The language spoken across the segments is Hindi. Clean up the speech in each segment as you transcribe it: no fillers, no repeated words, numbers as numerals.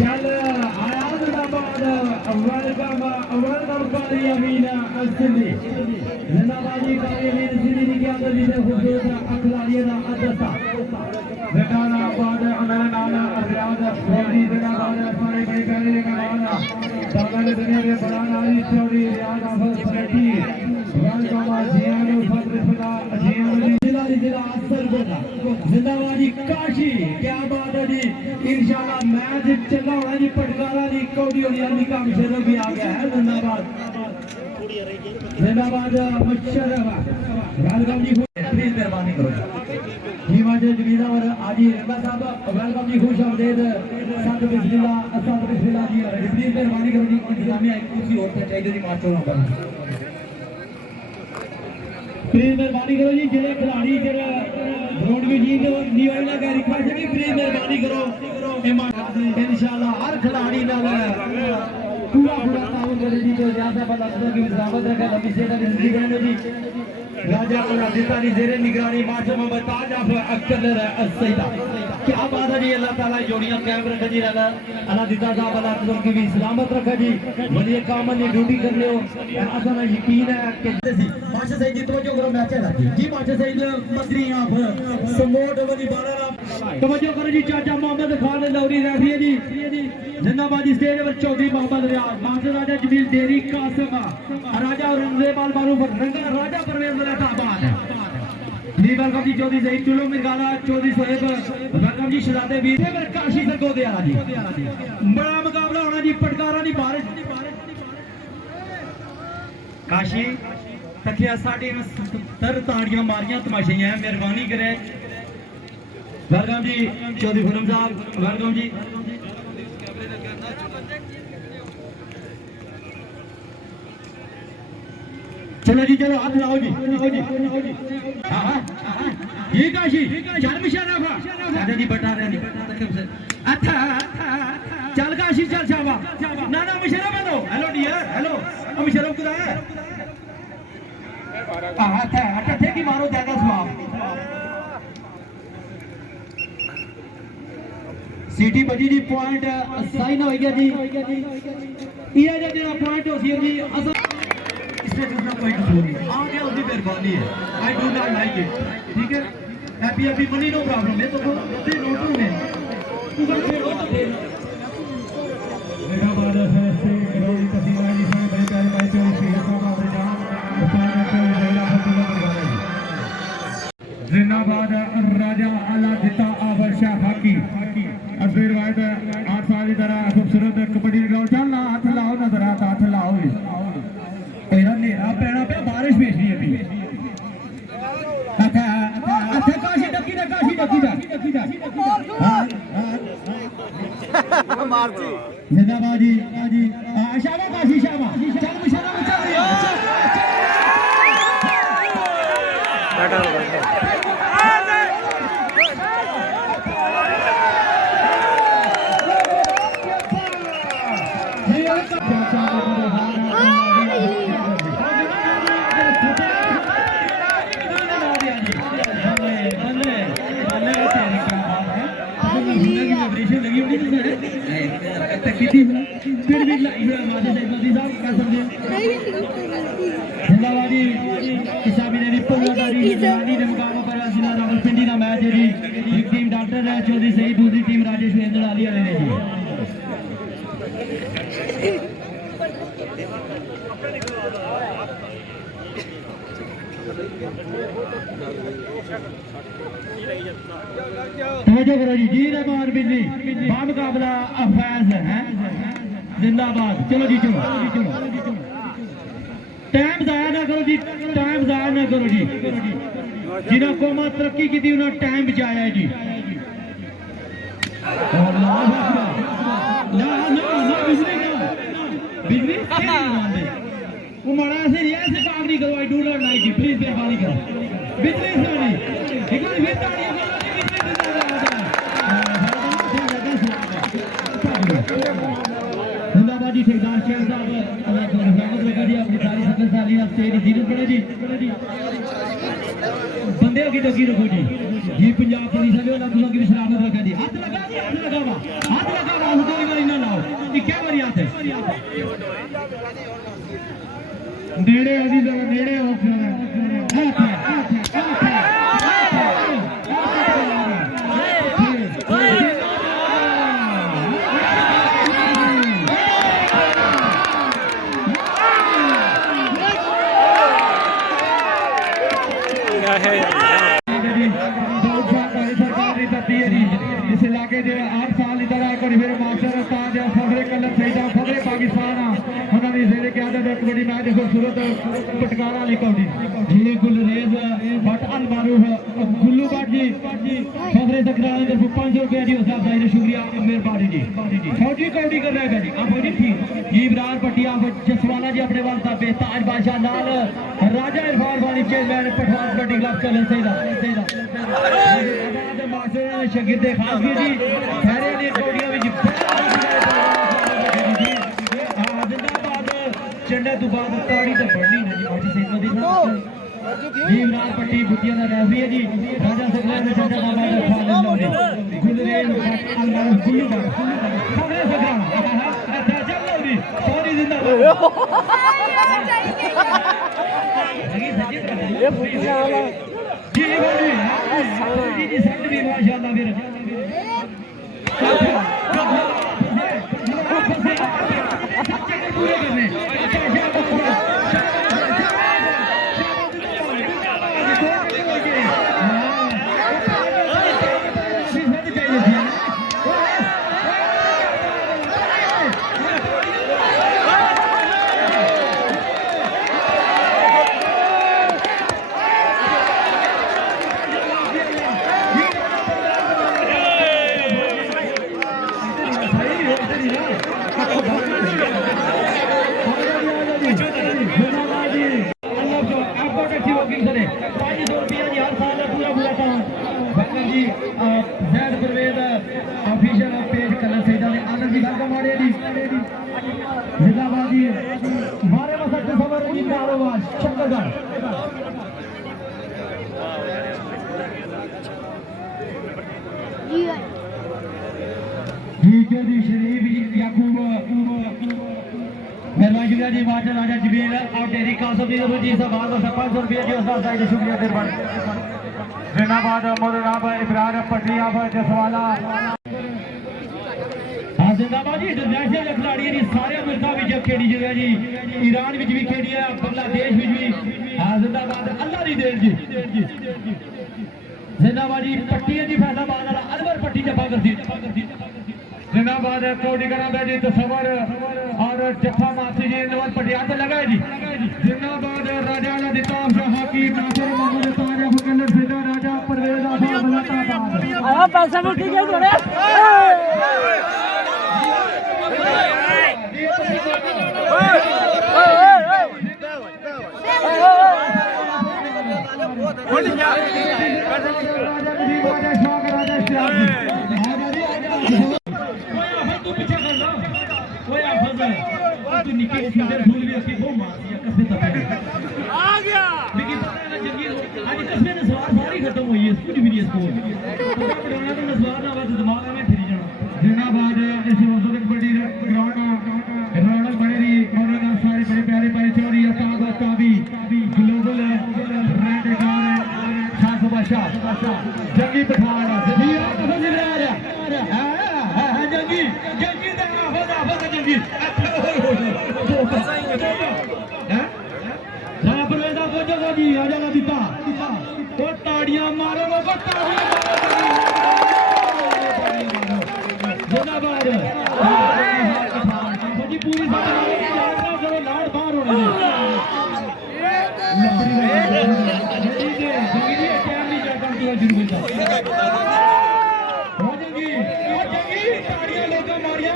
चल आया जिंदाबाद वेलकम कारी अमीन सिंधी जिंदाबादी कारी अमीन सिंधी की क्या अंदर जिसे खूबसूरत अखलाड़ियों का अदसा जिंदाबाद अमर नाना अरियाद फौजी जिंदाबाद हमारे बड़े प्यारे मेहमान दादा दुनिया में बड़ा नारी चौधरी रियाज अफर फरेटी वेलकम जियानो फतरफला जियानो जिला असर बेटा जिंदाबादी काशी क्या बात है जी इंशाल्लाह मैच चला होना जी पटकारा जी कौड़ी होनी है निकाम शरफ भी आ गया है जिंदाबाद मुशर्रफ वेलकम जी प्लीज मेहरबानी करो जी माजे जमीदा और आजी रंगा साहब वेलकम जी खुश आमदीद सद बिस्मिल्लाह जी प्लीज मेहरबानी करो जी इंतजामिया एक कुर्सी और चाहिए जी मार्चो नंबर प्लीज मेहरबानी करो जी जेडे खिलाड़ी जेडे ग्राउंड में जी नहीं होए ना गैर रिक्वेस्ट है प्लीज मेहरबानी करो इंशाल्लाह हर खिलाड़ी नाल पूरा ताउन करे जी तो ज्यादा बल अफसर की सलामत रखे लंबी सेहत की जिंदगी देने जी राजा अल्लाह जेरे निगरानी माशा मोहम्मद ताज अख्तर सईदा क्या बात है जी अल्लाह ताला जोड़ियां कायम रखे जी अल्लाह दिता साहब अल्लाह तुम की भी सलामत रखे जी वली कामन ने ड्यूटी कर लियो ऐसा ना यकीन है कि माशा सईद जी तवज्जो करो मैच है जी माशा सईद मंत्री ऑफ समोट वली 12 तवज्जो करो जी चाचा मोहम्मद खान लौरी रेफरी जी जिंदाबाद स्टेज पर चौधरी मोहम्मद रियाज मास्टर राजा जमील देरी कासिम राजा औरंगजेब मारूफ रंगा राजा परवेज ताबाद जी वेलकम जी चौधरी सईद चुलो मिर्गाला चौधरी सोहेब वेलकम जी शहजादे वीर पर काशी सरगोदे आला जी बड़ा मुकाबला होना जी पटकारा दी बारिश काशी तकिया 70 ताड़ियां मारियां तमाशाइयां मेहरबानी करे वेलकम जी चौधरी फुलम साहब वेलकम जी चलो जी चलो हाथ लाओ जी ये काशी चल मुशर्रफ दादा जी बता रहे नहीं अच्छा चल काशी चल शाबा ना ना मुशर्रफ है तो हेलो डियर हेलो मुशर्रफ खुदा है अच्छा अच्छा थे कि मारो ज्यादा स्वाब सीटी बजी जी पॉइंट साइन हो गया जी ये जो पॉइंट हो सी जी असल कोई कसूर नहीं आ गया उसकी मेहरबानी है I do not like it ठीक है happy happy money no problem है तो दे नोटू में मेरा बात है से ग्राउंड तसीला जी से बड़े प्यारे भाई चौधरी शेख साहब और जान उस्ताद चौधरी जयला फतुल्ला बरगाला जी जिंदाबाद राजा अला दिता आवर्षा हाकी असवीर वायद 8 साल की तरह खूबसूरत कबड्डी ग्राउंड चलना हाथ लाओ नजर आता हाथ लाओ पैना पे बारिश भी इसलिए भी अच्छा अच्छा काशी डकी मारती जिंदाबाद जी शाबा काशी शाबा चल मुशर्रफ चल चौधरी सईद दूसरी टीम राजेश अली वाले ने जी करो जी रहमान बिजली बामुकाबला अफैज है जिंदाबाद चलो जी चलो टाइम जाया ना करो जी जिन्हें कौमा तरक्की की थी उन्होंने टाइम बचाया है जी बिजली वो माड़ा ऐसे नहीं ऐसे काम नहीं करो आई do not like it please मेहरबानी करो बिजली से नहीं एक बार फिर तालियां बजाओ जिंदाबाद जी ठेकेदार शेख साहब अल्लाह को रहमत रखे जी अपनी सारी सत्तर साली का स्टेज जीरत पड़े जी बंदे की तो की रखो जी पंजाब पुलिस वाले अल्लाह की भी सलामत रखे जी हाथ लगा वा हुजूरी वाली नेड़े आदि नेड़े इस इलाके के 8 साल इधर आकर फिर मास्टर ताज फखरे कलर सहीदा फखरे पाकिस्तान उन्होंने जेरे की आदत कबड्डी मैच खूबसूरत पटकारा वाली कबड्डी जी गुलरेज भट्ट अल मारूफ गुल्लू भट्ट जी फखरे सकरान तरफ 500 रुपया जी उस्ताद साहब शुक्रिया मेहरबानी जी फौजी कबड्डी कर रहे हैं जी आप जी ठीक जी इमरान पटिया जसवाला जी अपने वाल साहब ताज बादशाह लाल राजा इरफान वाली चेयरमैन पठवान कबड्डी क्लब चले सहीदा मास्टर शगिर्द खास भी जी खैरे ने कबड्डियां विच जिंदाबाद चंडे तो बाद ताड़ी तो बढ़नी नहीं आज सही दी जी इमरान पट्टी बुटिया का रेफरी है जी राजा सकरान ने चंडा बाबा का खालिद लवली गुलरेज अल्लाह गुल्लू बाबा खबरे सकरान अच्छा चल लवली सॉरी जिंदाबाद ये बुटिया वाला जी जी संग भी माशाल्लाह फिर जी मास्टर राजा जमील और डेरी कासम जी साहब 500 रुपया जी उस्ताद साहब शुक्रिया मेहरबानी जिंदाबाद मोहतरम इब्रार पटिया जसवाला जिंदाबाद जी इंटरनेशनल खिलाड़ी ने सारे मुल्कों में खेली जगह जी ईरान में भी खेली है बांग्लादेश में भी जिंदाबाद अल्लाह की देर जी जिंदाबाद जी पट्टी जी फैसलाबाद वाला अनवर पट्टी जफा करती जिंदाबाद कबड्डी करा जी तस्वर और जफा मासी जी नवाज पटिया तो लगा जी जिंदाबाद राजा दिताब शाह हकीम नासिर मोहम्मद ताज फकलर सीधा राजा परवेज आफा बलताबाद आ पैसा मुट्ठी के थोड़े खत्म हुई है स्कूल भी स्कूल जिंदाबाद इस कबड्डी ग्राउंड रौनक बनेगी मौलाना सारे बड़े प्यारे भाई चौधरी अताब ताबी ग्लोबल रेड शाह बादशाह जंगी पठान जंगी जंगी जंगी जंगी परवेजा को जगह जी आ जाना दिता तो ताड़ियां मारो वो ताड़ियां जिंदाबाद जी पूरी करो लाड़ बाहर होने टाइम नहीं जाता जरूर हो जाएगी ताड़ियां लोगों मारिया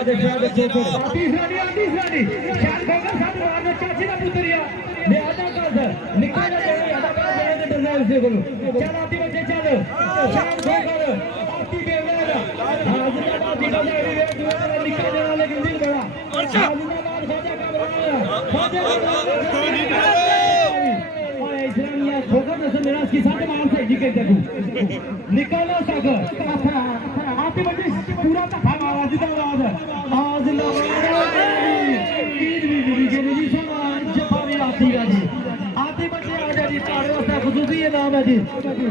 शायद तीसरा नहीं शायद होगा साथ मारना चाची का पुत्रिया ले आधा कर निकल जा आधा कर देने के डरना उसे करो चल आती बच्चे चल शायद होकर आती बेवड़ा हां जिंदाबाद निकल जा रही है दूसरा निकल जाना लेकिन दिल बड़ा जिंदाबाद खाजा इस्लामिया ठोकर से मेरा इसकी साथ मान से जी के देखो निकलना सक आते बच्चे पूरा धक्का मारा जिंदाबाद जिंदाबाद ईद भी बुरी के जी समाज जफावी आती है जी आते बच्चे आ जा जी तारे वास्ते खुसूसी नाम है जी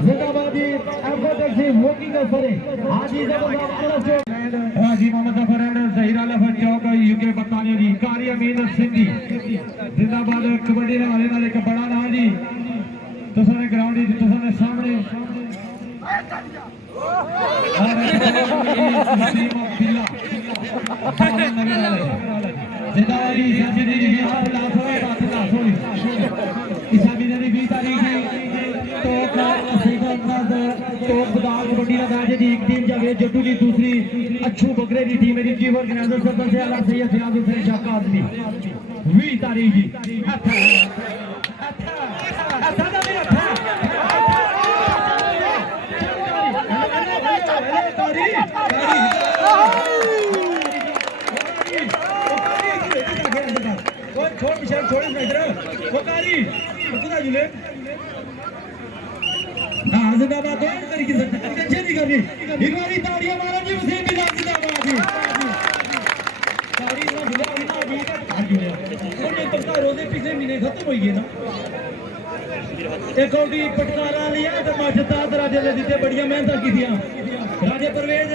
जिंदाबाद जी आपको देखिए वॉकिंग कर सरे हाजी जबरदस्त हाजी मोहम्मद जफर एंड जहीरा लफर चौक यूके बरतानिया जी कारी अमीन सिंधी जिंदाबाद कबड्डी ने वाले नाल एक बड़ा नाम जी तुसाने ग्राउंड जी तुसाने सामने जिंदाबाद जी संजीदी जी हाथ लासो इसामी ने 20 तारीख तो बदाल कबड्डी का मैच जी एक टीम जावे जट्टू जी दूसरी अच्छू बकरे की टीम है जी चीफ ऑर्गेनाइजर सरपंच से आला सैयद फयाज हुसैन शाह आदमी 20 तारीख जी छोड़ मिशेल छोड़ इधर वो कारी कुत्ता जुले हां जिंदाबाद दो करी की टेंशन नहीं करनी एक बारी ताड़ियां मारो जी वसीम बिलाल जिंदाबाद जी ताड़ी ना जुले ना भी का हार जुले उन्हें पक्का रोजे पिछले महीने खत्म हो गए ना एक और पटकारा लिया तो माशताद राजे ने दीते बढ़िया मेहनत की दिया राजे परवेज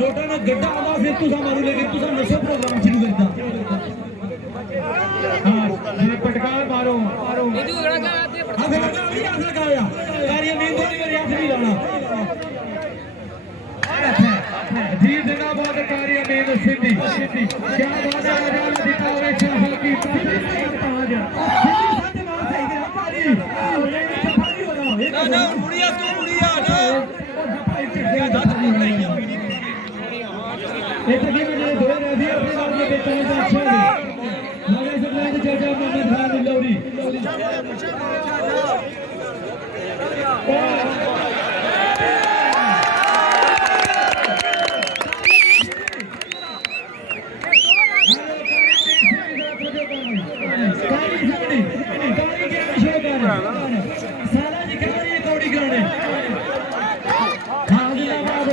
नोटा ना गड्ढा आवा फिर तुसा मारू लेकिन तुसा नशा प्रोग्राम शुरू करता हां ये पटकार मारो ये तो गड़ा का आते पटकार भी आधा गाया कार्य नींद वाली मेरी आंख नहीं लाना जी जिंदाबाद कार्य नींद सिद्धि क्या बात है आजाद दिखावे शाह की ताज सच मार सही है कारी ना मुड़िया तू मुड़िया ना क्या दादा नहीं ये तो की मुझे दो रह दिया अपने नाम में बेचने का अच्छा है लगे सब लोग चाचा मोहम्मद खान लौरी साला जी कारी कौड़ी कराने हां जिंदाबाद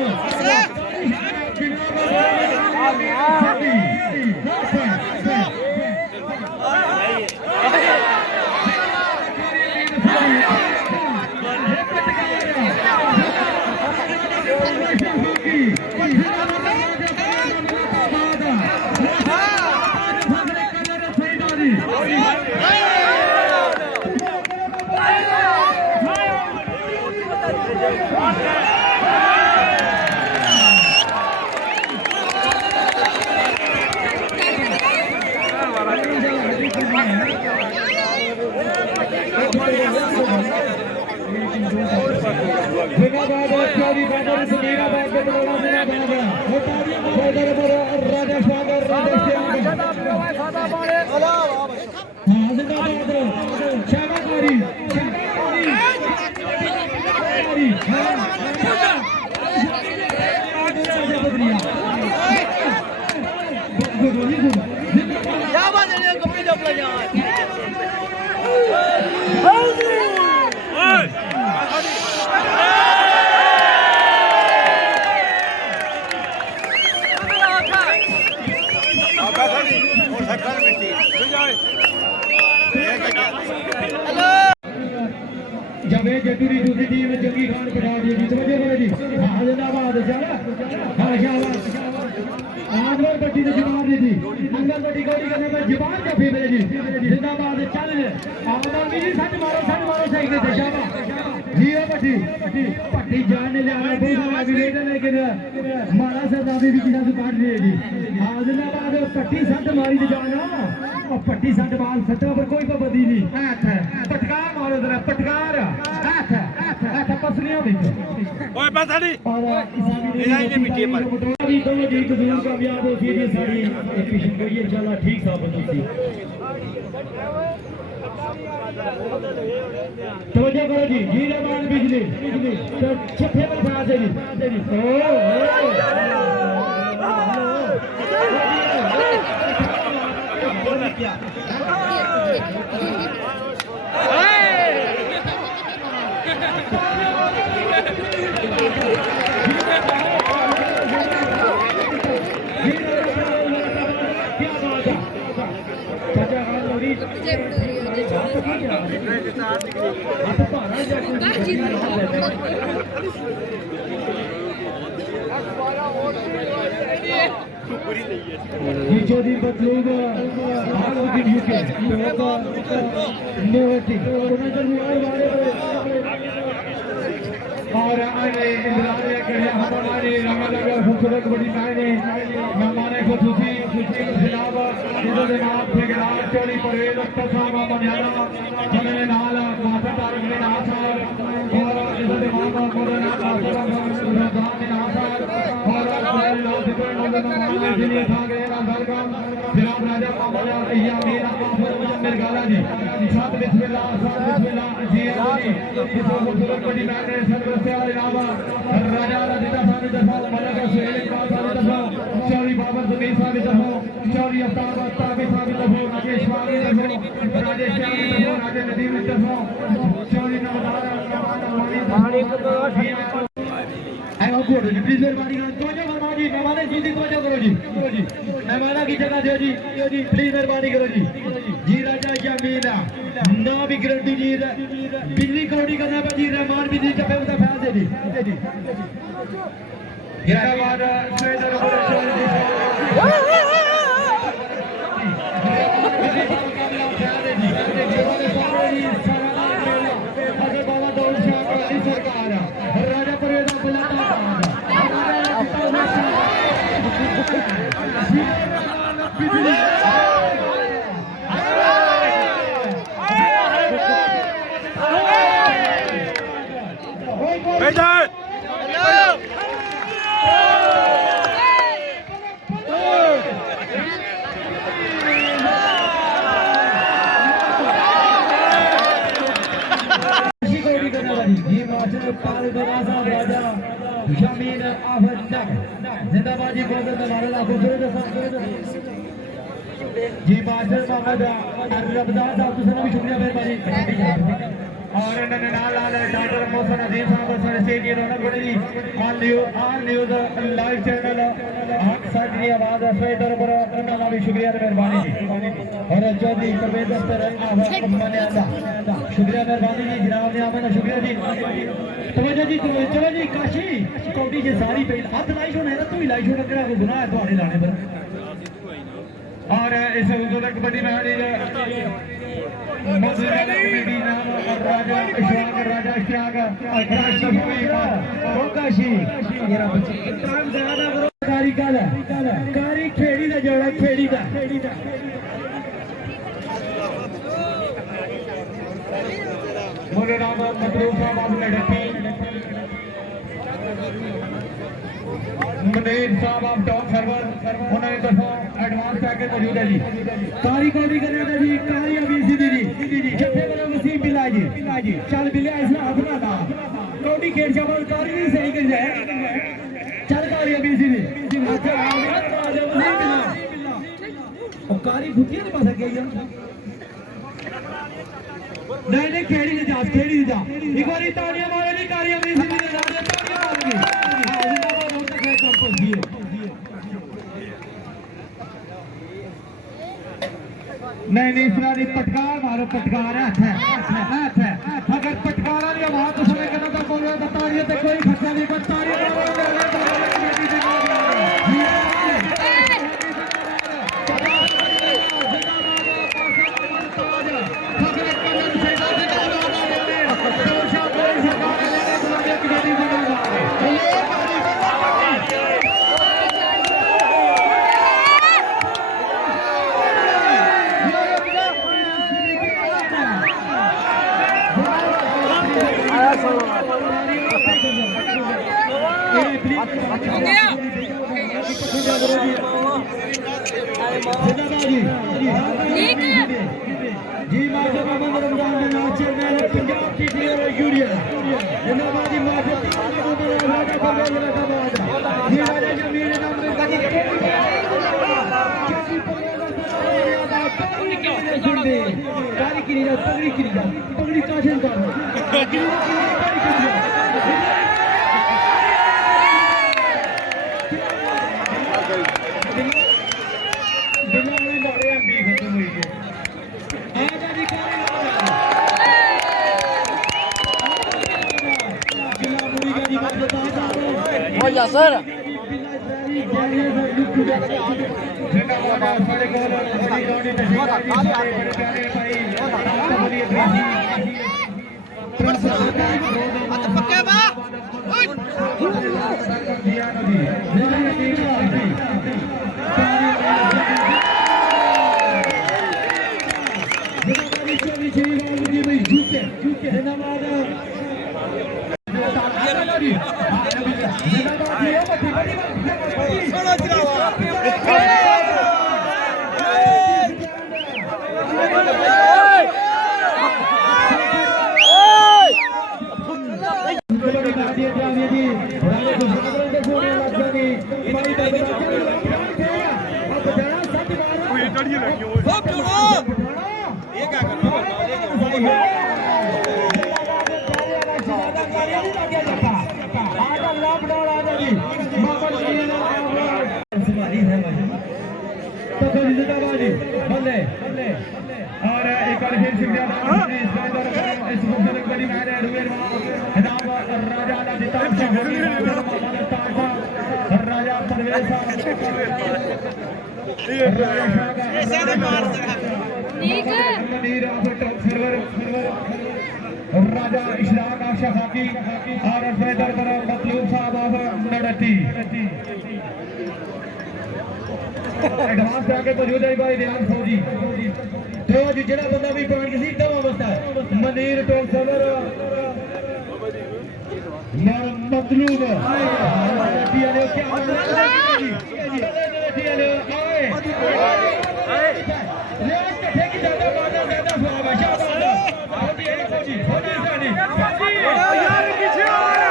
जब जटूरी दूसरी टीम जंगी खान पठान जी जीत बजे बोले जी हां जिंदाबाद चला हां शाबाश आजवर पट्टी से जवाब दी थी अंगल पट्टी कौड़ी करने में जवाब का फेवरे जी जिंदाबाद चल आदमी जी सच मारो सही से शाबाश जी ओ पट्टी पट्टी जान ने जाना बहुत सारा विवेक लेकिन मारा सरदारी भी किसी से काट लिए जी हां जिंदाबाद पट्टी सट मारी तो जाना और पट्टी सट बाल सटवा पर कोई पाबंदी नहीं पटकार मारो जरा पटकार पसलियां भी ओए और इसानी मिट्टी पर भी तो जी जरूर कामयाब हो सी जी सारी एजुकेशन को ये इंशाल्लाह ठीक साबित होती तवज्जो करो जी रहमान बिजली छठे पर फराज है जी ओ क्या नीचे दी बतलूग आग की यूके तो नेवती और आने इंतजार करने हमारे रंगा लगा खूबसूरत बड़ी मायने मेहमाने को खुशी खिलाफ इधर जनाब ठेकेदार चोरी परेड तसामा मनियाना जिन्हें नाल माता तारक ने नासार और इधर मामा मोरना नासार रमजान नासार और लोग जितने लोग मामले जिन्हें था गए ना दरगाह जनाब राजा मामा या मेरा काफर मेरे गाला जी साथ बिस्मिल्लाह जी इस खूबसूरत बड़ी मायने सर्वस्य इलावा राजा राजिता साहब दफा मलका सुहेल का साहब दफा चौरी बाबर जमीर साहब दफा चौरी अफ्ताब ताबी साहब दफा राजेश वागे दफा राजेश श्याम दफा राजे नदीम दफा चौरी नवदार मानी आई आपको जी प्लीज मेहरबानी करो तवज्जो फरमा जी मेहमान जी तवज्जो करो जी मेहमाना की जगह दो जी प्लीज मेहरबानी करो जी राजा यमीना ना भी गारंटी जी बिजली करोड़ी करना पर जी रहमान बिजली का पैसा फैल दे जी गिरावार स्वेदर सरकार राजा परवेज जमीन आफत जिंदाबाद जी बहुत हमारे लाखों जी मास्टर मोहम्मद रमजान साहब तुझे भी शुक्रिया मेहरबानी और इन्होंने नाल डॉक्टर मोहसन अजीम साहब सारे स्टेज की रौनक बढ़ेगी ऑन न्यूज़ लाइव चैनल हक सच की आवाज है तौर पर उन्होंने भी शुक्रिया मेहरबानी जी और चौधरी परवेज अख्तर मनियादा शुक्रिया मेहरबानी जी जनाब ने आमना शुक्रिया जी तवज्जो जी चलो जी काशी कौडी जी सारी पे हाथ लाई छोड़े ना तू ही लाई छोड़ के गुनाह है तुम्हारे लाने पर और इस बुजुर्ग बड़ी मेहरबानी कमेटी नाम राजा इश्तियाक काशी मेरा बच्चा टाइम ज्यादा करो कारी काला कारी खेड़ी दा जोड़ा खेड़ी दा मोरे नाम मतलूब साहब आपने डटी मुनीर साहब आप टॉप सर्वर उन्होंने दफा एडवांस पैकेज मौजूद है जी कारी कौड़ी करने का जी कारी अभी जी जत्थे वाला वसीम बिल्ला जी चल बिल्ला ऐसा अपना था कौड़ी खेड़ शाबाश कारी नहीं सही कर जाए चल कारी अभी जी अच्छा आ गया तो आ जाओ वसीम बिल्ला और कारी भुतिया नहीं पा सके नहीं खेड़ी जा एक बार तालियां मारो नहीं कारी अभी जी ने तालियां मारो नहीं इस तरह की पटकार मारो पटकार है अगर पटकारा की आवाज तो समय करना तो बोलो ताड़ियों तो कोई खर्चा नहीं पर जी माजर मोहम्मद रमजान ने नाचर में पंजाब की टीम यूरिया जनाबाजी माजर राजा परवेज लकाबाद जी राजा जमील नाम में कारी की रीजा पगड़ी काशन कर सर और एक और फिर शुक्रिया इस बड़ी मैच है जनाब राजा लजिताब राजा परवेज राजा इशराक आशा खाकी और फैदर मतलूब साहब ऑफ नडटी एडवांस जाके मौजूद है भाई रियाज फौजी तो जी जेड़ा बंदा भी पॉइंट किसी दवा बस्ता है मनीर टोल सदर मतलूब नडटी वाले क्या नडटी वाले आए रियाज के ठेकी ज्यादा मारना ज्यादा स्वाब है शाबाश फौजी फौजी सानी यार पीछे आ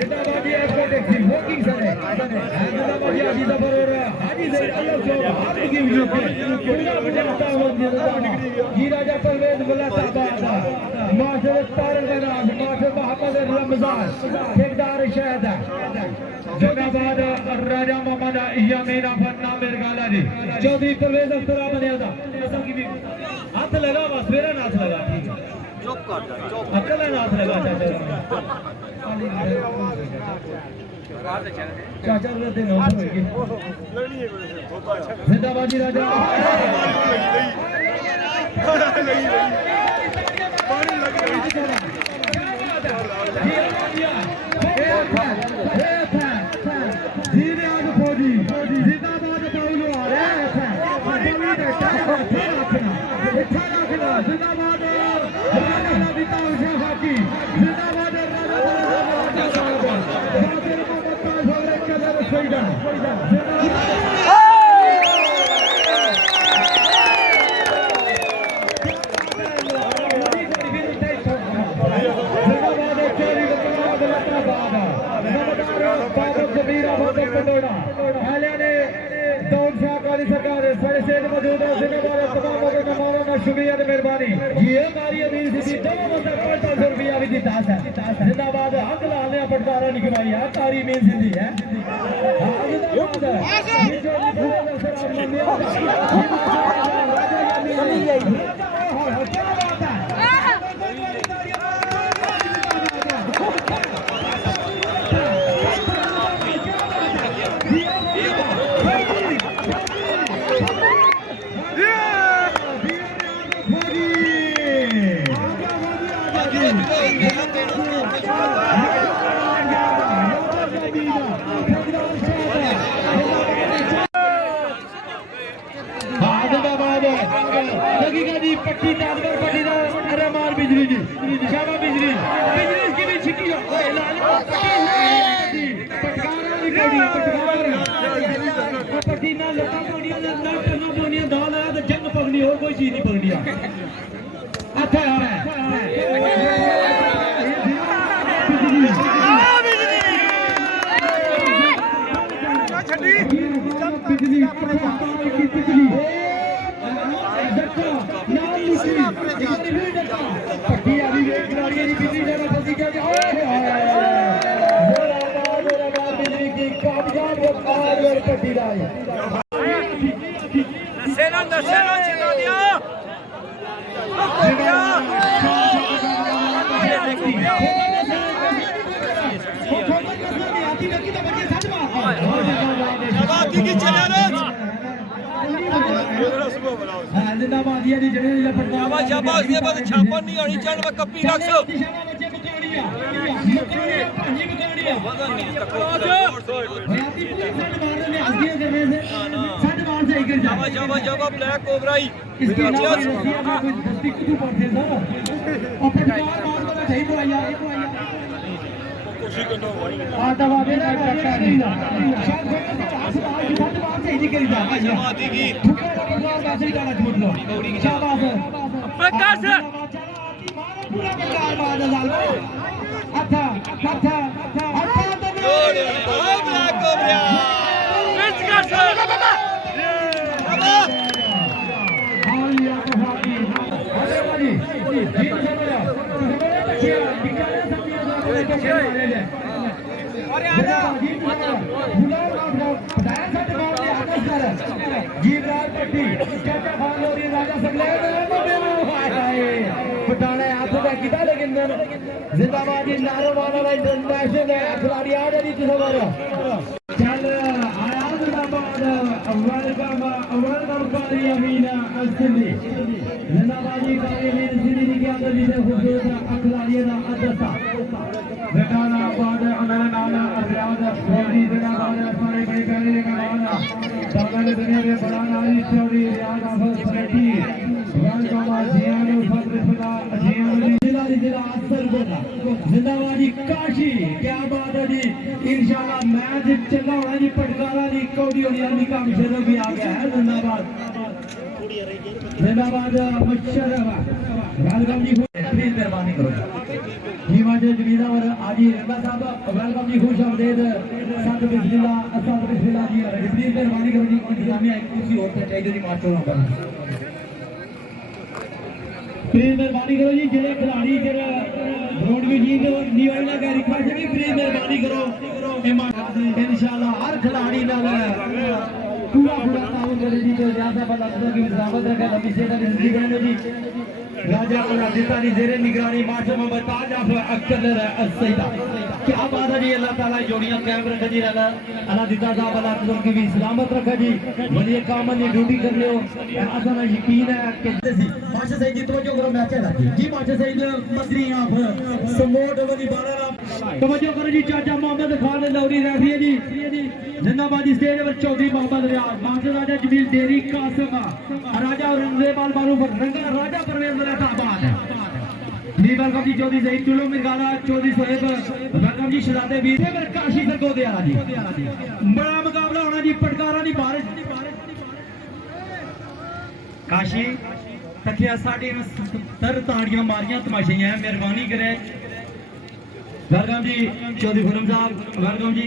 जिंदाबादी एयरपोर्ट एक्सिट वॉकिंग सर है जिंदाबादी अजीजा बरोर हाजी से अल्लाह जो आपकी वीडियो पे पूरा बजाता हुआ जिंदाबादी जी राजा परवेज मुल्लाबाद माशर तारक नाज माशर मोहम्मद रमजान ठेकेदार शहद जिंदाबाद राजा मोहम्मद यमीन फन्ना मिर्गाला जी चौधरी परवेज अख्तर बने था सबकी भी हाथ लगा बस मेरा हाथ लगा ठीक है अकेला नाथ लगा चाचा रहते हैं जिंदाबादी राजा फौजी जिंदाबाद जिंदाबाद शुक्रिया मेहरबानी ये हमारी अमीर सी रुपया भी दी जिंदाबाद हक लाने पटकारा निकलवाई है तारी मीन सिंधी है पट्टी ताजवर पट्टी दा रहमान बिजली जी शाबा बिजली बिजली की भी छिकी ओए लाल पट्टी पटकारा दी कोड़ी पटकार पट्टी ना लता कोड़ियां ना टन्ना बोनियां दाल है तो जंग पगनी और कोई चीज नहीं पगनी अच्छा है बिजली पट्टी अभी वेट खिलाड़ी बिजली जगह जल्दी क्या बिजली की कामयाब रफ्तार और पट्टी लाई सेना चिल्ला दिया जिंदाबादिया दी जड़े शाबाश ये बात छापन नहीं आनी चल मैं कप्पी रख सो जावा ब्लैक कोबराई जीवराज पट्टी चाचा खान लोरी राजा सकलैन पटाने हाथ में किया लेकिन जिंदाबाद नारो वाला इंटरनेशनल खिलाड़ी आ रही थी खबर चल आया जिंदाबाद वेलकम कारी अमीन सिंधी जिंदाबाद कारी अमीन सिंधी की क्या अंदर जीते खूबसूरत खिलाड़ियों का अदसा बेटाना बाद अनन नाना अरियाद रोजी जिंदाबाद सारे बड़े प्यारे लेकर सामने दुनिया में बड़ा नारी चौधरी रियाज अफर सरेठी वेलकम जियानो फजलुल्लाह जियानो जिला अफसर बोला जिंदाबाद काशी क्या बात है जी इंशाल्लाह मैच चला होना जी पटकारा जी कौड़ी होनी है निकाम शरफ भी आ गया है जिंदाबाद मुशर्रफ वेलकम जी प्लीज मेहरबानी करो जी माजे जमीदा और आजी रंगा साहब वेलकम जी खुश आमदीद सद बिस्मिल्लाह जी प्लीज मेहरबानी करो जी इंतजामिया एक कुर्सी और पे चाहिए जी मास्टर नंबर प्लीज मेहरबानी करो जी जेड़े खिलाड़ी जेड़ा ग्राउंड में जी नी वाला का रिक्वेस्ट है प्लीज मेहरबानी करो इंशाल्लाह हर खिलाड़ी नाल पूरा ताउन करे जी तो ज्यादा बल अफसर की सलामत रखे लंबी सेहत की जिंदगी बने जी राजा अलादीतानी जेरे निगरानी मास्टर मोहम्मद ताज अख्तर सईदा क्या बात है जी अल्लाह ताला जोड़ियां कायम रखे जी अलादीता साहब अल्लाह तुम की भी सलामत रखे जी बड़ी काम ने ड्यूटी कर लियो असन यकीन है कि मास्टर सईद जी तवज्जो करो मैच है जी मास्टर सईद मंत्री ऑफ समोट वली 12 तवज्जो करो जी चाचा मोहम्मद खान लौरी रैफी जी जिंदाबाद स्टेज पर चौधरी मोहम्मद रियाज मास्टर राजा जमील डेरी कासिम राजा औरंगजेब मारूफ रंगा राजा परवेज आबाद जी वेलकम जी चौधरी सईद टुलो मिर्गाला चौधरी सोहेब वेलकम जी शहजादे वीर पर काशी सरगो दे जी बड़ा मुकाबला होना जी पटकारा दी बारिश काशी तकिया साढ़े 70 ताड़ियां मारियां तमाशाइयां मेहरबानी करे वेलकम जी चौधरी खुरम साहब वेलकम जी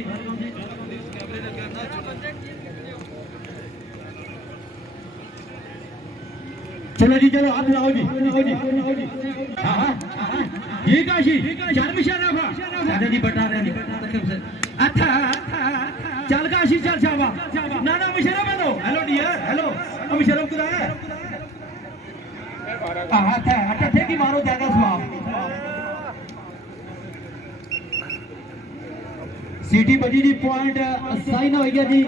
चलो जी चलो हाथ लाओ जी जी काशी चल मुशर्रफ दादा जी बता रहे हैं अच्छा चल काशी चल शाबा ना ना मुशर्रफ है तो हेलो डियर हेलो मुशर्रफ खुदा है अच्छा अच्छा थे कि मारो ज्यादा स्वाब सीटी बजी जी पॉइंट साइन हो गया जी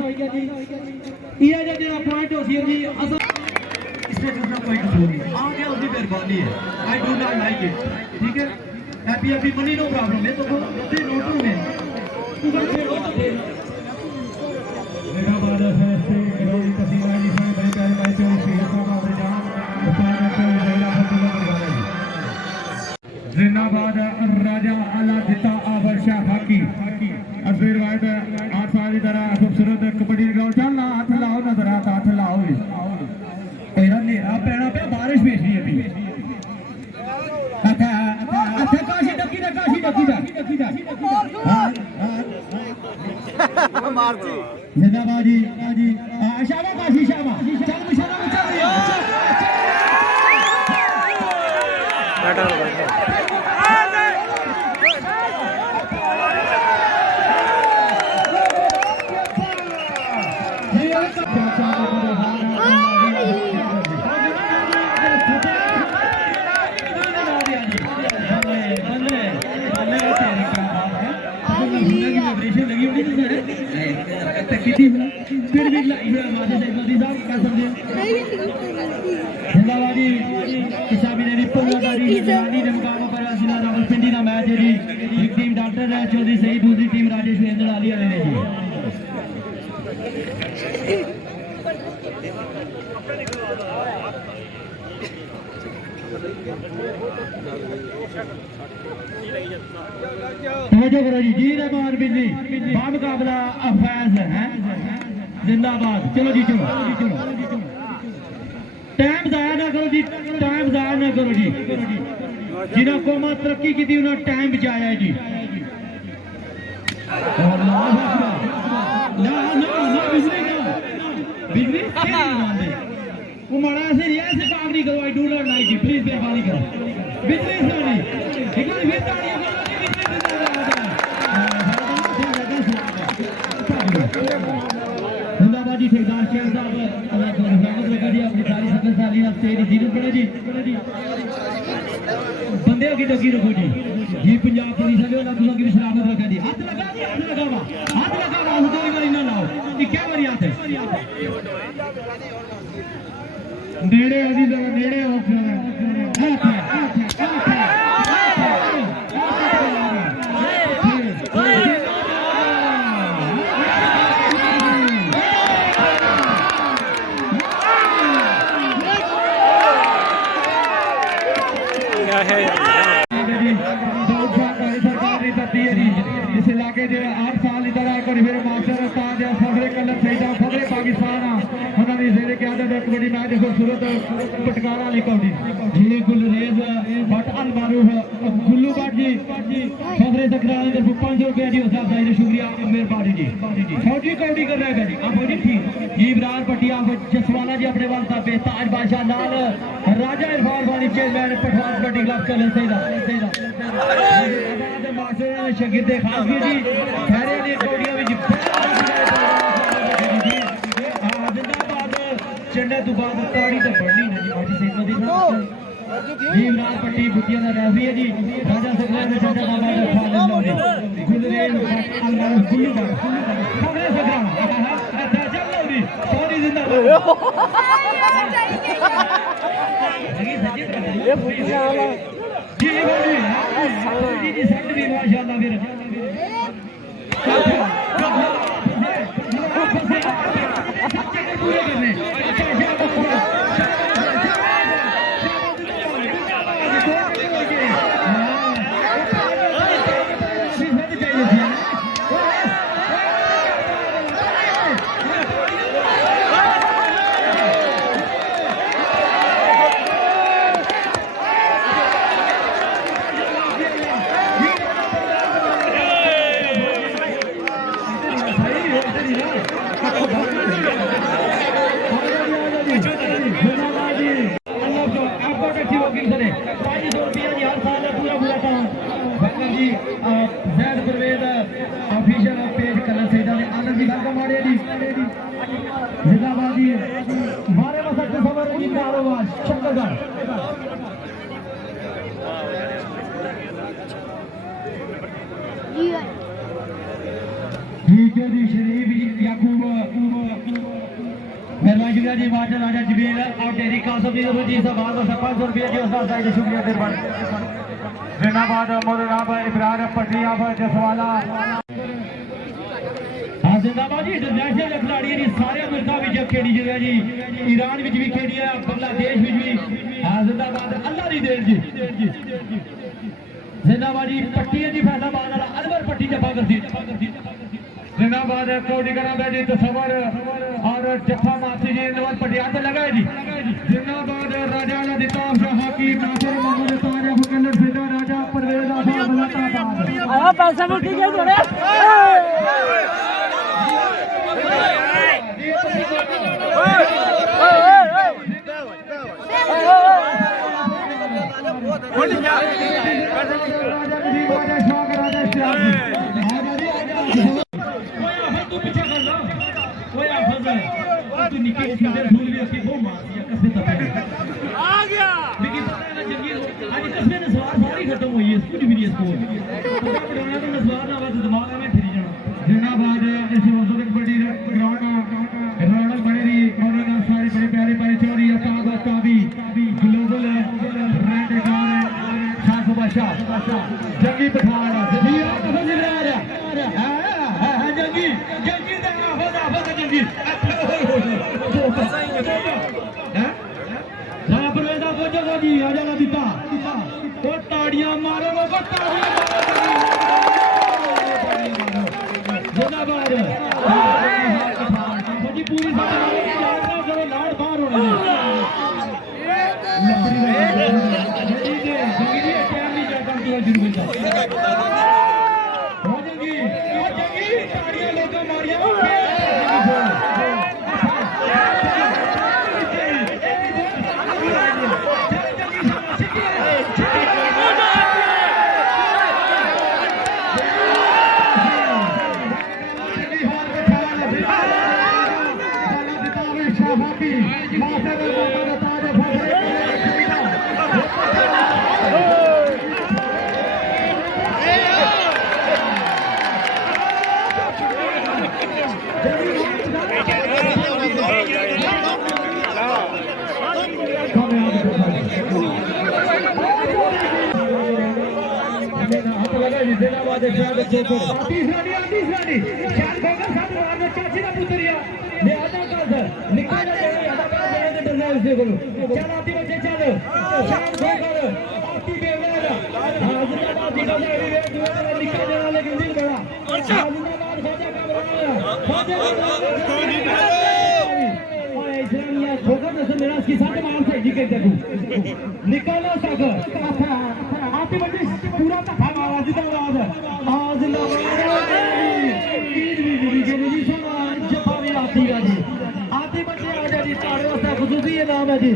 ये जो पॉइंट हो सी जी असल कोई कसूर नहीं आ गया उसकी मेहरबानी है I do not like it ठीक है happy happy money no problem है तो नोटू में मेरा बादल है से ग्राउंड पसीना जी से बड़े प्यारे भाई चौधरी शेख साहब आप जान और फिर वायद 8 साल की तरह खूबसूरत कबड्डी ग्राउंड चल हाथ लाओ नजर हाथ लाओ तेरा नेरा पैना पे बारिश भी नहीं अभी अच्छा अच्छा काशी डकी दा मारती जिंदाबाद जी शाबा काशी शाबा चल मुशारा में चल चौधरी सही दूसरी टीम राजेश वीरेंद्र आली वाले ने जी करो जी रहमान बिजली बामुकाबला अफैज है जिंदाबाद चलो जी चलो टाइम जाया ना करो जी टाइम जाया ना करो जी जिन्होंने कौमा तरक्की की थी उन्होंने टाइम बचाया है जी बिजली वो मारा ऐसे नहीं ऐसे काम नहीं करो आई do not like you please मेहरबानी करो बिजली सानी एक बार फिर तालियां करो जिंदाबाद जी ठेकेदार शेख साहब अल्लाह को रहमत रखे जी अपनी सारी सफल साली ना स्टेज जीत पड़े जी बंदे की डगी रखो जी जी पंजाब पुलिस वाले ना तुसा की शरारत रखा जी हाथ लगा हुदोरी वाली ना लाओ ये क्या बारी हाथ है नेड़े अजी नेड़े हो इस इलाके के 8 साल इधर आकर फिर मास्टर उस्ताद फखरे कलर सईदा फखरे पाकिस्तान उन्होंने जेरे के आदत कबड्डी मैच खूबसूरत पटकारा वाली कबड्डी जी गुलरेज भट्ट अल मारूफ गुल्लू भट्ट जी फखरे सकराल तरफ 500 रुपया जी उस्ताद साहब शुक्रिया मेहरबानी जी फौजी कबड्डी कर रहे हैं जी आप फौजी ठीक जी इमरान पटिया जसवाला जी अपने वाल साहब ताज बादशाह लाल राजा इरफान वाली चेयरमैन पठवान कबड्डी क्लब कलर सईदा मास्टर शकीर खास भी जी खैरे ने कबड्डियां विच जिंदाबाद चंडे तो बाद ताड़ी तो बढ़नी नहीं आज सेमदी जी इमरान पट्टी बुतिया का रेफरी है जी राजा सकराल ने चंडा बाबा का खालिद लवली गुलरेज अल्लाह गुल्लू बाबा खबरे सकराल अच्छा चल लवली सॉरी जिंदाबाद ये बुतिया वाला जी जी सेट भी माशाल्लाह फिर पूरे करने ठीक है जी शरीफ याकूब मेहरबानी शुक्रिया जी मास्टर राजा जमील और डेरी कासम जी जी साहब 500 रुपया जी उस्ताद साहब शुक्रिया मेहरबानी जिंदाबाद मौलाना इब्रार पटरिया जसवाला हाँ जिंदाबाद जी इंटरनेशनल खिलाड़ी जी सारे मुल्कों में खेली जगह जी ईरान में भी खेली है बांग्लादेश में भी हाँ जिंदाबाद अल्लाह की देर जी जिंदाबाद जी पट्टी जी फैसलाबाद वाला अनवर पट्टी जफा कर दी जिंदाबाद कोडी करा जी तस्वर और जफा मासी जी नवाज पटियाला तो लगा है जी जिंदाबाद राजा दिताब शाह हकीम नासिर मोहम्मद ताज मुकल्लर सीधा राजा परवेज आफा बलताबाद आ पैसा मुट्ठी के थोड़े खत्म हुई है कुछ भी नहीं स्कोर बढ़ाना तो नस्वार ना बस दिमाग में फिर जाना जिंदाबाद इस वजन बड़ी ग्राउंड रौनक बनी रही और सारे बड़े प्यारे प्यारे चौरी अताब अताबी ग्लोबल रेड कार शाह बादशाह जंगी पठान जंगी जंगी जंगी दा आफत जंगी जरा परवेदा पहुंचो जी आ जाना दिता तो ताड़ियां मारो वो ताड़ियां जिंदाबाद जी पूरी लाड़ बाहर होना टाइम नहीं जाता जरूर ताड़ियां लोग मारिया निकालो सक आती बच्चे पूरा धक्का मारा जिंदाबाद आती बच्चे आ जाए ताड़े वास्ते खसूसी नाम है जी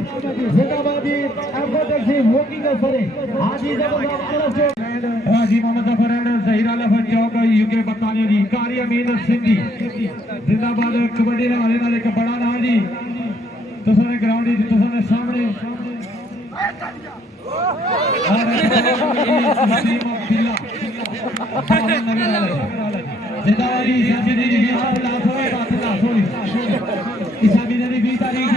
जिंदाबाद जी वोटिंग सरे हाजी हाजी मोहम्मद जफर एंड जहीरा लफर चौक यूके बरतानिया जी कारी अमीन सिंधी जिंदाबाद कबड्डी ने वाले नाल एक बड़ा नाम जी तुसाने ग्राउंड जी तुसाने सामने जिंदाबाद जी संजीदी जी हाथ लासो इसामी ने 20 तारीख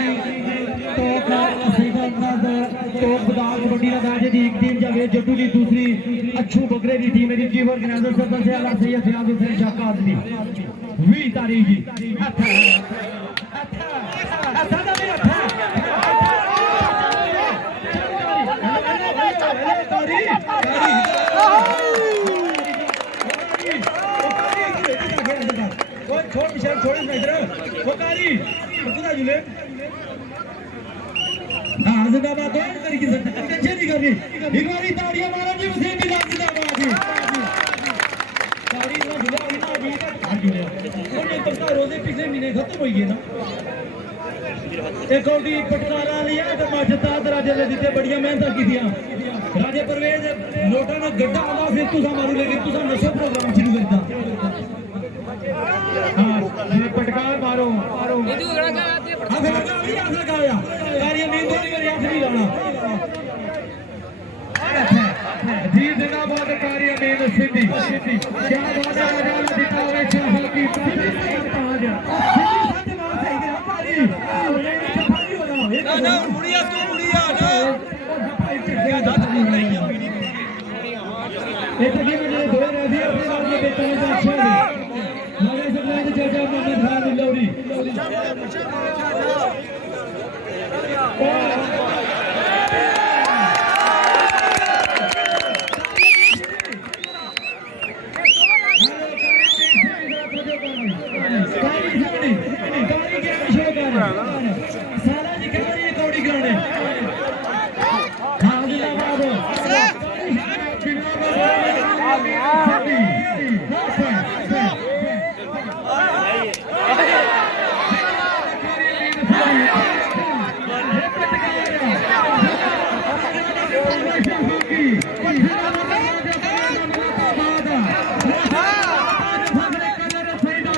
तो बदाल कबड्डी का मैच जी एक टीम जावे जट्टू की दूसरी अच्छू बकरे की टीम है जी चीफ ऑर्गेनाइजर सरपंच से आला सैयद फयाज हुसैन शाह आदमी 20 तारीख जी छोड़ इधर वो कारी कुत्ता जुले हां जिंदाबाद कौन तरीके से टेंशन नहीं करनी एक बारी ताड़ियां मारो जी उसे भी जिंदाबाद जी ताड़ी ना जुले ना अभी तक हार जुले और ये पक्का रोजे पिछले महीने खत्म हो गए ना एक कोटी पटकारा लिया तो माजता राजे ने दिते बढ़िया मेहनत की दिया राजे परवेज नोटा ना गड्ढा आवा फिर तुसा मारू लेकिन तुसा नशा प्रोग्राम शुरू करता हां ये पटकार मारो ये तो गड़ा का आते पटकार भी याद लगाया कार्य नींद नहीं याद नहीं लाना जी जिंदाबाद कार्य नींद सिद्धि क्या बात है आजाद दिखावे शाह की ताज सिद्धि सच बात है कार्य ना मुड़िया तू मुड़िया ना क्या दात नहीं है ये तो कि मुझे दो रही अपने नाम में बेटा है अच्छा है लगे सब लोग चाचा मोहम्मद खान लौरी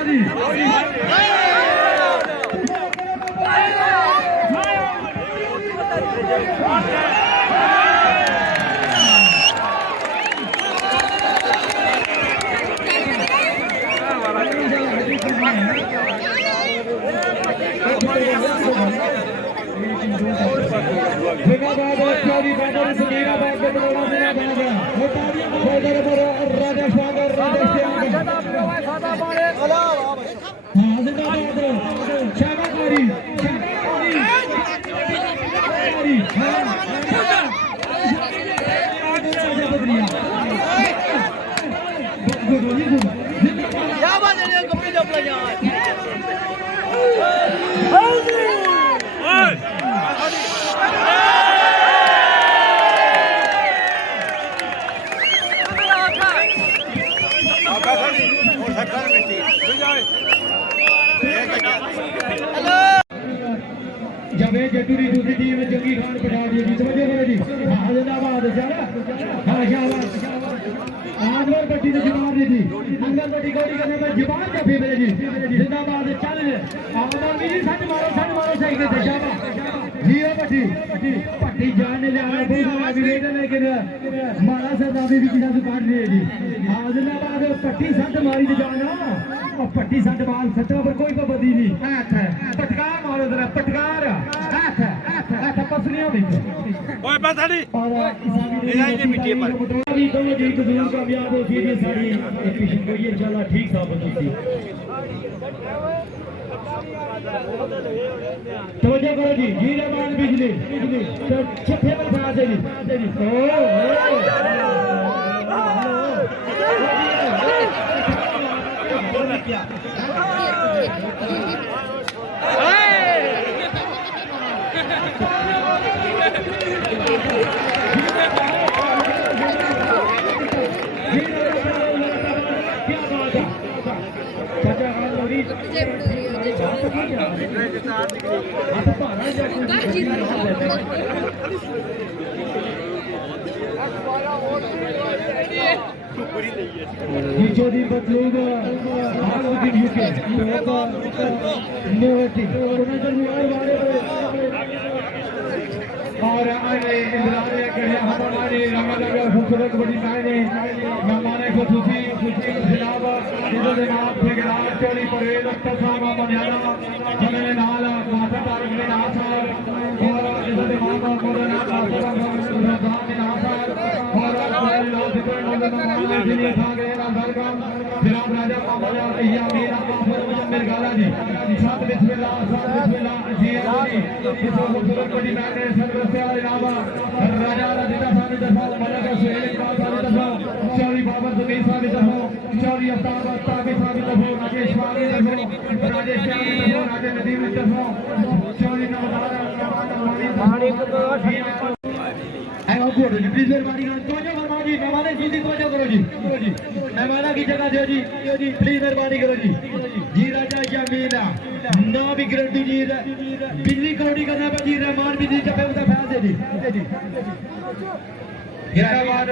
जी जब जटूरी दूसरी टीम जंगी खान पठान जी समझे मेरे जी हाँ जिंदाबाद हाँ आजवर पट्टी से जवाब दी थी अंगल पट्टी गौरी करने में जवाब का भी मेरे जी जिंदाबाद चल आदमी जी सच मारो सही के शाबा जी पट्टी पट्टी जाने जाना बहुत सारा विवेक है लेकिन मारा सरदारी भी किसी से काट रही है जी हाँ जिंदाबाद पट्टी सट मारी तो जाना और पट्टी सट मार सटों पर कोई पाबंदी नहीं है पटकार मारो जरा पटकार पसलियां नहीं ओए बस हटी इलाही मिट्टी पर अभी तो जी जरूर कामयाब हो सी ये सारी एफिशिएंट को ये इंशाल्लाह ठीक साबित होती तवज्जो करो जी रहमान बिजली तो छठे पर फंसा दे जी चौधरी बतलूग यूके और हमारे खूबसूरत बड़ी मायने मेहमाने को खुशी खिलाफ चौधरी परवेज अख्तर साहब मनियाना हमें नाल माता तारक ने नासार और इधर मामा मौलाना रमजान ने नासार और लोग जितने मौलाना जिन्हें था गए ना दरगाह जनाब राजा मामला या मेरा काफर मुजम्मिल गाला जी साथ बिस्मिल्लाह जी इस खूबसूरत बड़ी मैंने सरवर से अलावा राजा राजिता साहब दफा मलका सुहेल इकबाल साहब दफा चौधरी बाबर जमीर साहब दफा चौधरी अफ्ताब ताबी साहब दफा राजेश बागी दफा राजेश चांद दफा राजे नदीम दफा चौधरी नवदार धाड़ी को आई आपको जी प्लीज मेहरबानी करो तवज्जो फरमा जी मेहमान जल्दी तवज्जो करो जी मेहमाना की जगह दो जी प्लीज मेहरबानी करो जी राजा जमीना ना भी ग्रंथी जी बिजली कौड़ी करना पर जी रहमान बिजली का पैसा फैल दे जी गिरावार